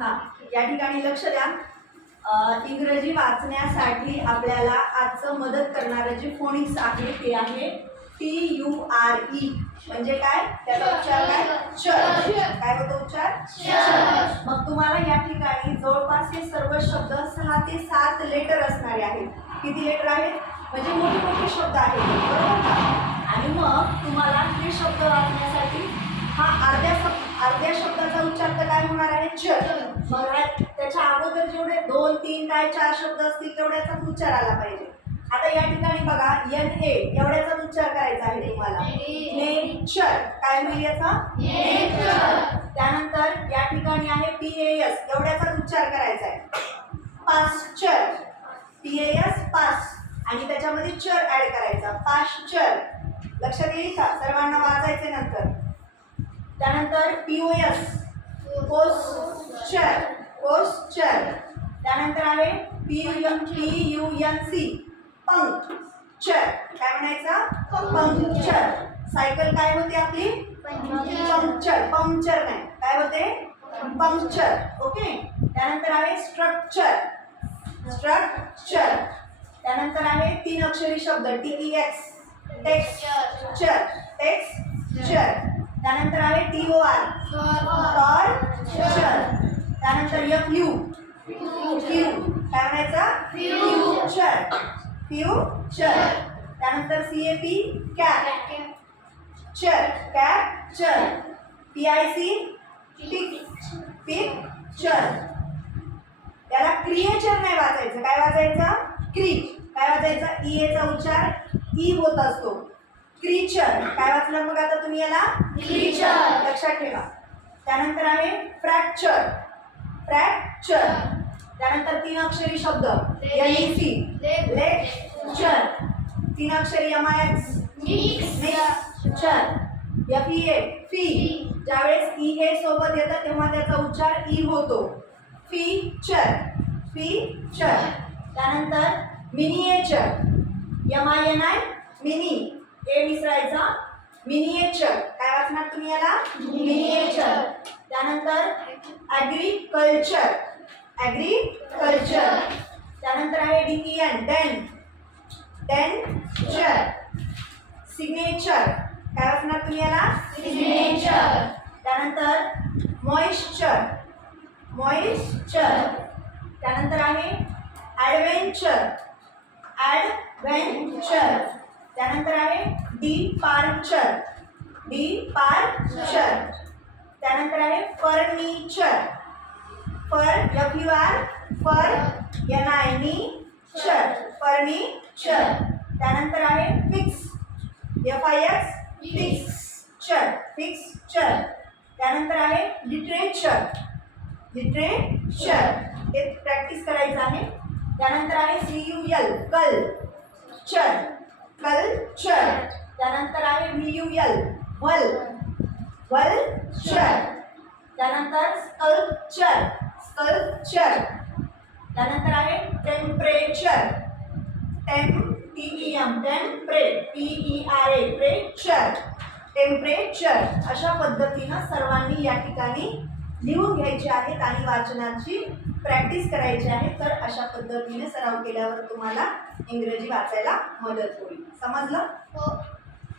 हा, या ठिकाणी लक्ष द्या. इंग्रजी वाचण्यासाठी आपल्याला आजचं मदत करणारं जे फोनिक्स आहे ते आहे TURE. म्हणजे काय? त्याचा उच्चार काय? चर्च. काय होतो उच्चार? चर्च. मग तुम्हाला या ठिकाणी जवळपास हे सर्व शब्द 6 ते 7 लेटर असणारे आहेत. किती लेटर आहेत? म्हणजे मोठे मोठे शब्द आहेत, बरोबर का? आणि मग तुम्हाला हे शब्द वाचण्यासाठी हा अर्ध्या शब्दाचा उच्चार तर काय होणार आहे? चर्च. मग त्याच्या अगोदर जेवढे 2, 3, काय 4 शब्द असतील तेवढ्याचा उच्चार आला पाहिजे. आता या ठिकाणी बघा NA एवढ्याचा उच्चार करायचा आहे तुम्हाला. नेचर. काय होईल याचा? नेचर. त्यानंतर या ठिकाणी आहे PAS एवढ्याचा उच्चार करायचा आहे. पास्चर. PAS पास आणि त्याच्यामध्ये चर ऍड करायचा. पास्चर. लक्षात येईल का? सर्वांना वाचायचे नंतर. त्यानंतर POS पोस्चर. पोस्चर. त्यानंतर आहे PUNC पंक्चर. काय म्हणायचं? पंक्चर. सायकल काय होते आपली? पंक्चर. पंक्चर नाही, काय होते? पंक्चर. ओके. त्यानंतर आहे स्ट्रक्चर. स्ट्रक्चर. त्यानंतर आहे 3 अक्षरी शब्द TEX टेक्स्चर. टेक्स्चर. त्यानंतर आहे TOR टॉर्चर. त्यानंतर FU फ्यू. काय म्हणायचं? फ्यूचर. फ्यूचर. त्यानंतर CAP capture. Capture. PIC picture. त्याला क्रिएचर नाही वाचायचं. काय वाचायचं? क्री. काय वाचायचं? EA चा उच्चार ई होत असतो. क्रीचर. काय वाचलं मग आता तुम्ही याला? क्रीचर. लक्षात ठेवा. त्यानंतर आहे फ्रॅक्चर. फ्रॅक्चर. त्यानंतर 3 अक्षरी शब्द LEC लेक्चर. 3 अक्षरी MIX मिक्सचर. FEA fee. ज्यावेळेस EA सोबत येतं तेव्हा त्याचा उच्चार ई होतो. फीचर. फीचर. त्यानंतर मिनिएचर. MINI mini. ए विसरायचा. मिनिएचर. काय वाचणार तुम्ही याला? मिनिएचर. त्यानंतर ॲग्रिकल्चर. ॲग्रिकल्चर. त्यानंतर आहे DEN डेन. डेंचर. सिग्नेचर. काय वाचणार तुम्ही याला? सिग्नेचर. त्यानंतर मॉइश्चर. मॉइश्चर. त्यानंतर आहे ॲडव्हेंचर. ॲडव्हेंचर. त्यानंतर आहे डिपार्चर. डिपार्चर. त्यानंतर आहे फर्निचर. फर NINIचर. फर्निचर. त्यानंतर आहे फिक्स. FIX fixture. फिक्सचर. त्यानंतर आहे लिटरेचर. लिटरेचर. हे प्रॅक्टिस करायचं आहे. त्यानंतर आहे CUL कल्चर. कल्चर. त्यानंतर आहे VUL वल. वल्चर. त्यानंतर स्कल्पचर. स्कल्पचर. त्यानंतर आहे टेम्परेचर. TEM temperature. टेम्परेचर. अशा पद्धतीनं सर्वांनी या ठिकाणी लिहून घ्यायचे आहेत आणि वाचनाची प्रॅक्टिस करायची आहे. तर अशा पद्धतीने सराव केल्यावर तुम्हाला इंग्रजी वाचायला मदत होईल. समजलं?